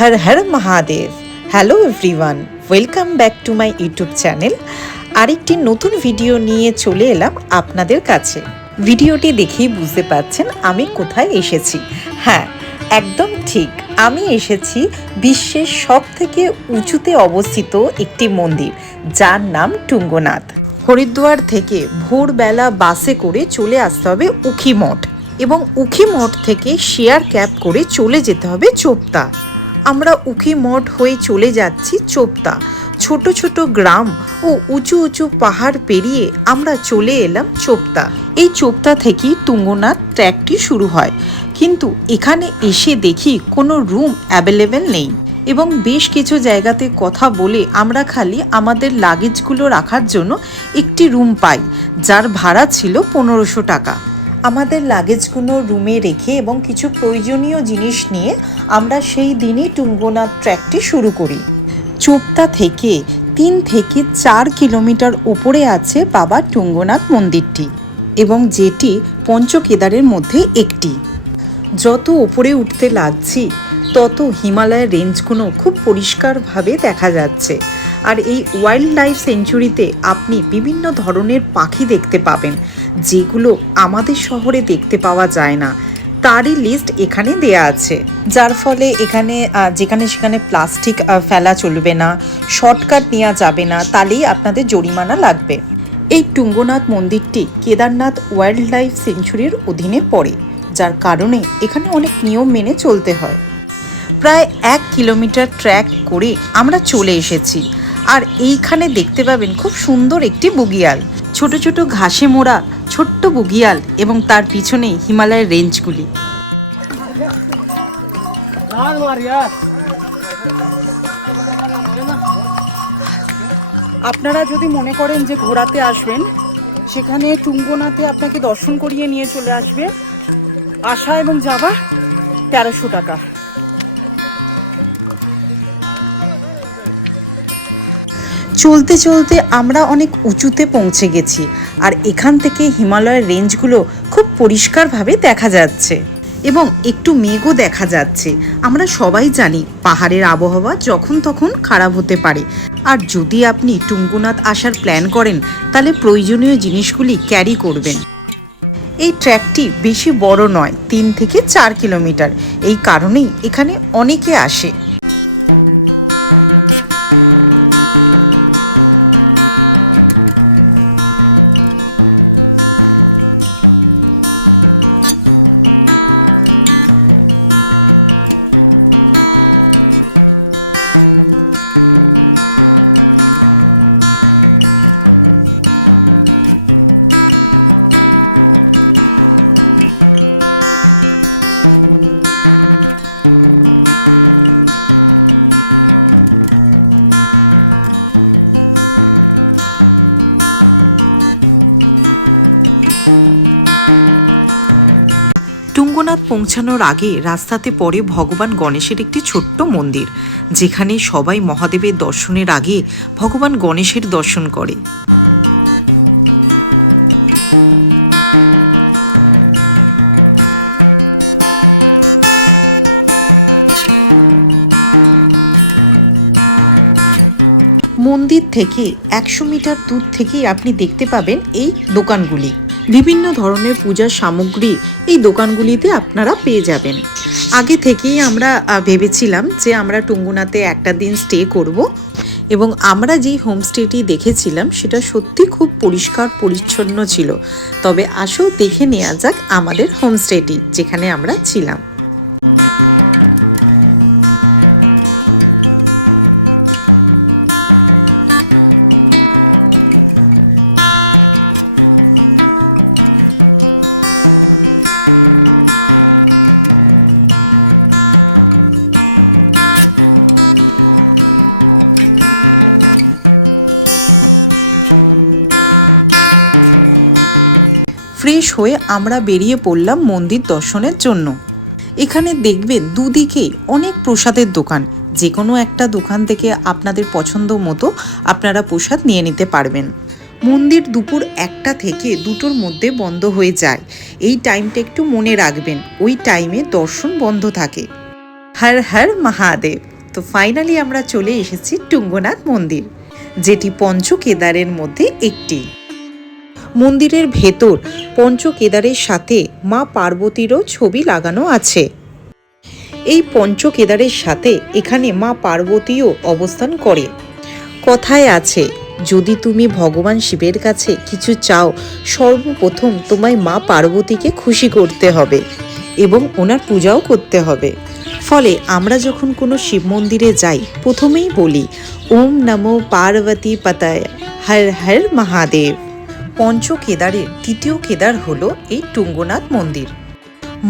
Har Har Mahadev. Hello everyone, welcome back to my YouTube channel. আরেকটি নতুন video নিয়ে চলে এলাম আপনাদের কাছে। ভিডিওটি দেখেই বুঝতে পারছেন আমি কোথায় এসেছি। হ্যাঁ, একদম ঠিক, আমি এসেছি বিশ্বের সবথেকে উঁচুতে অবস্থিত একটি মন্দির, যার নাম টুঙ্গনাথ। হরিদ্বার থেকে ভোরবেলা বাসে করে চলে আসতে হবে উখিমঠ, এবং উখিমঠ থেকে শেয়ার ক্যাব করে চলে যেতে হবে চোপতা। আমরা উখিমঠ হয়ে চলে যাচ্ছি চোপতা। ছোট ছোট গ্রাম ও উঁচু উঁচু পাহাড় পেরিয়ে আমরা চলে এলাম চোপতা। এই চোপতা থেকেই তুঙ্গনাথ ট্র্যাকটি শুরু হয়, কিন্তু এখানে এসে দেখি কোনো রুম অ্যাভেলেবেল নেই, এবং বেশ কিছু জায়গাতে কথা বলে আমরা খালি আমাদের লাগেজগুলো রাখার জন্য একটি রুম পাই, যার ভাড়া ছিল 1500 টাকা। আমাদের লাগেজগুলো রুমে রেখে এবং কিছু প্রয়োজনীয় জিনিস নিয়ে আমরা সেই দিনই টুঙ্গনাথ ট্র্যাকটি শুরু করি। চোপতা থেকে 3 থেকে 4 কিলোমিটার উপরে আছে বাবা টুঙ্গনাথ মন্দিরটি, এবং যেটি পঞ্চকেদারের মধ্যে একটি। যত উপরে উঠতে লাগছি তত হিমালয়ের রেঞ্জগুলো খুব পরিষ্কারভাবে দেখা যাচ্ছে। আর এই ওয়াইল্ড লাইফ সেঞ্চুরিতে আপনি বিভিন্ন ধরনের পাখি দেখতে পাবেন, যেগুলো আমাদের শহরে দেখতে পাওয়া যায় না। তারই লিস্ট এখানে দেয়া আছে, যার ফলে এখানে যেখানে সেখানে প্লাস্টিক ফেলা চলবে না, শর্টকাট নেওয়া যাবে না, তাহলেই আপনাদের জরিমানা লাগবে। এই টুঙ্গনাথ মন্দিরটি কেদারনাথ ওয়াইল্ড লাইফ সেঞ্চুরির অধীনে পড়ে, যার কারণে এখানে অনেক নিয়ম মেনে চলতে হয়। প্রায় 1 কিলোমিটার ট্র্যাক করে আমরা চলে এসেছি, আর এইখানে দেখতে পাবেন খুব সুন্দর একটি বুগিয়াল, ছোট ছোট ঘাসে মোড়া ছোট্ট বুগিয়াল, এবং তার পিছনে হিমালয়ের রেঞ্জগুলি। আপনারা যদি মনে করেন যে ঘোরাতে আসবেন, সেখানে টুঙ্গনাথে আপনাকে দর্শন করিয়ে নিয়ে চলে আসবে। আসা এবং যাওয়া 1300 টাকা। চলতে চলতে আমরা অনেক উঁচুতে পৌঁছে গেছি, আর এখান থেকে হিমালয়ের রেঞ্জগুলো খুব পরিষ্কারভাবে দেখা যাচ্ছে, এবং একটু মেঘও দেখা যাচ্ছে। আমরা সবাই জানি পাহাড়ের আবহাওয়া যখন তখন খারাপ হতে পারে, আর যদি আপনি টুঙ্গনাথ আসার প্ল্যান করেন তাহলে প্রয়োজনীয় জিনিসগুলি ক্যারি করবেন। এই ট্র্যাকটি বেশি বড় নয়, 3 থেকে 4 কিলোমিটার, এই কারণেই এখানে অনেকে আসে। টুঙ্গনাথ পৌঁছানোর আগে রাস্তাতে পড়ে ভগবান গণেশের একটি ছোট্ট মন্দির, যেখানে সবাই মহাদেবের দর্শনের আগে ভগবান গণেশের দর্শন করে। মন্দির থেকে 100 মিটার দূর থেকেই আপনি দেখতে পাবেন এই দোকানগুলি। বিভিন্ন ধরনের পূজার সামগ্রী এই দোকানগুলিতে আপনারা পেয়ে যাবেন। আগে থেকেই আমরা ভেবেছিলাম যে আমরা টুঙ্গনাথে একটা দিন স্টে করব, এবং আমরা যেই হোমস্টেটি দেখেছিলাম সেটা সত্যি খুব পরিষ্কার পরিচ্ছন্ন ছিল। তবে আসো দেখে নেওয়া যাক আমাদের হোমস্টেটি, যেখানে আমরা ছিলাম। ফ্রেশ হয়ে আমরা বেরিয়ে পড়লাম মন্দির দর্শনের জন্য। এখানে দেখবেন দুদিকেই অনেক প্রসাদের দোকান, যে কোনো একটা দোকান থেকে আপনাদের পছন্দ মতো আপনারা প্রসাদ নিয়ে নিতে পারবেন। মন্দির দুপুর 1টা থেকে 2টোর মধ্যে বন্ধ হয়ে যায়। এই টাইমটা একটু মনে রাখবেন, ওই টাইমে দর্শন বন্ধ থাকে। হর হর মহাদেব। তো ফাইনালি আমরা চলে এসেছি টুঙ্গনাথ মন্দির, যেটি পঞ্চকেদারের মধ্যে একটি। মন্দিরের ভেতর পঞ্চকেদারের সাথে মা পার্বতীরও ছবি লাগানো আছে। এই পঞ্চকেদারের সাথে এখানে মা পার্বতীও অবস্থান করে। কথায় আছে, যদি তুমি ভগবান শিবের কাছে কিছু চাও, সর্বপ্রথম তোমায় মা পার্বতীকে খুশি করতে হবে এবং ওনার পূজাও করতে হবে। ফলে আমরা যখন কোনো শিব মন্দিরে যাই, প্রথমেই বলি ওম নমো পার্বতী পতায় হর হর মহাদেব। পঞ্চকেদারের তৃতীয় কেদার হলো এই টুঙ্গনাথ মন্দির।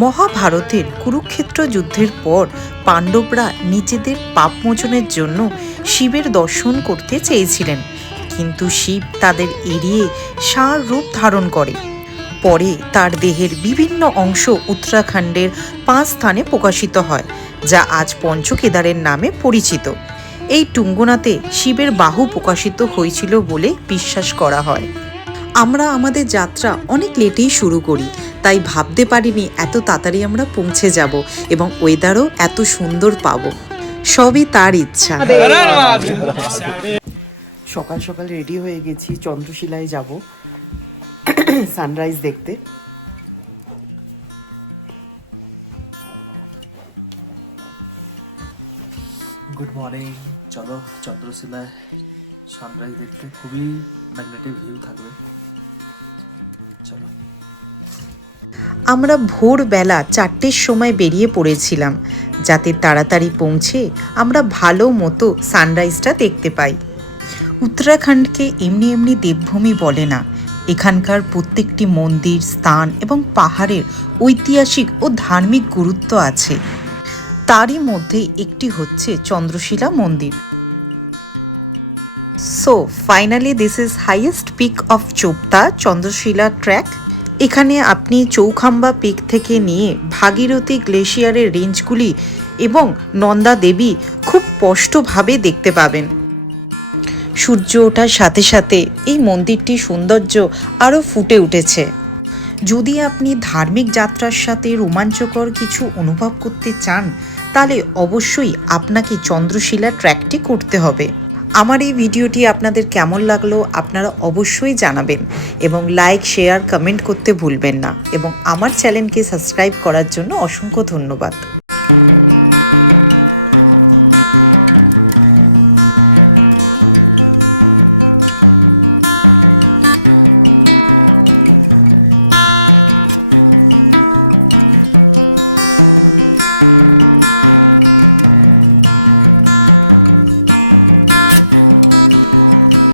মহাভারতের কুরুক্ষেত্র যুদ্ধের পর পাণ্ডবরা নিজেদের পাপমোচনের জন্য শিবের দর্শন করতে চেয়েছিলেন, কিন্তু শিব তাদের এড়িয়ে ষাঁড় রূপ ধারণ করে। পরে তার দেহের বিভিন্ন অংশ উত্তরাখণ্ডের 5 স্থানে প্রকাশিত হয়, যা আজ পঞ্চকেদারের নামে পরিচিত। এই টুঙ্গনাথে শিবের বাহু প্রকাশিত হয়েছিল বলে বিশ্বাস করা হয়। আমরা আমাদের যাত্রা অনেক লেটেই শুরু করি, তাই ভাবতে পারিনি এত তাড়াতাড়ি আমরা পৌঁছে যাব এবং ওয়েদারও এত সুন্দর পাবো। সবই তার ইচ্ছা। সকাল সকাল রেডি হয়ে গেছি, চন্দ্রশিলায় যাব সানরাইজ দেখতে। Good morning. চলো চন্দ্রশিলায় সানরাইজ দেখতে, খুবই ম্যাগনেটিক ভিউ থাকবে। চলো। আমরা ভোরবেলা 4টের সময় বেরিয়ে পড়েছিলাম, যাতে তাড়াতাড়ি পৌঁছে আমরা ভালো মতো সানরাইজটা দেখতে পাই। উত্তরাখণ্ডকে এমনি এমনি দেবভূমি বলে না, এখানকার প্রত্যেকটি মন্দির, স্থান এবং পাহাড়ের ঐতিহাসিক ও ধার্মিক গুরুত্ব আছে। তারই মধ্যে একটি হচ্ছে চন্দ্রশিলা মন্দির। So finally this is highest peak of Chopta, Chandrashila track. এখানে আপনি চৌখাম্বা পিক থেকে নিয়ে ভাগীরথী গ্লেশিয়ারের রেঞ্জগুলি এবং নন্দা দেবী খুব স্পষ্টভাবে দেখতে পাবেন। সূর্য ওঠার সাথে সাথে এই মন্দিরটির সৌন্দর্য আরও ফুটে উঠেছে। যদি আপনি ধার্মিক যাত্রার সাথে রোমাঞ্চকর কিছু অনুভব করতে চান, তাহলে অবশ্যই আপনাকে চন্দ্রশিলা ট্র্যাকটি করতে হবে। আমার এই ভিডিওটি আপনাদের কেমন লাগলো আপনারা অবশ্যই জানাবেন এবং লাইক, শেয়ার, কমেন্ট করতে ভুলবেন না এবং আমার চ্যানেলকে সাবস্ক্রাইব করার জন্য অসংখ্য ধন্যবাদ।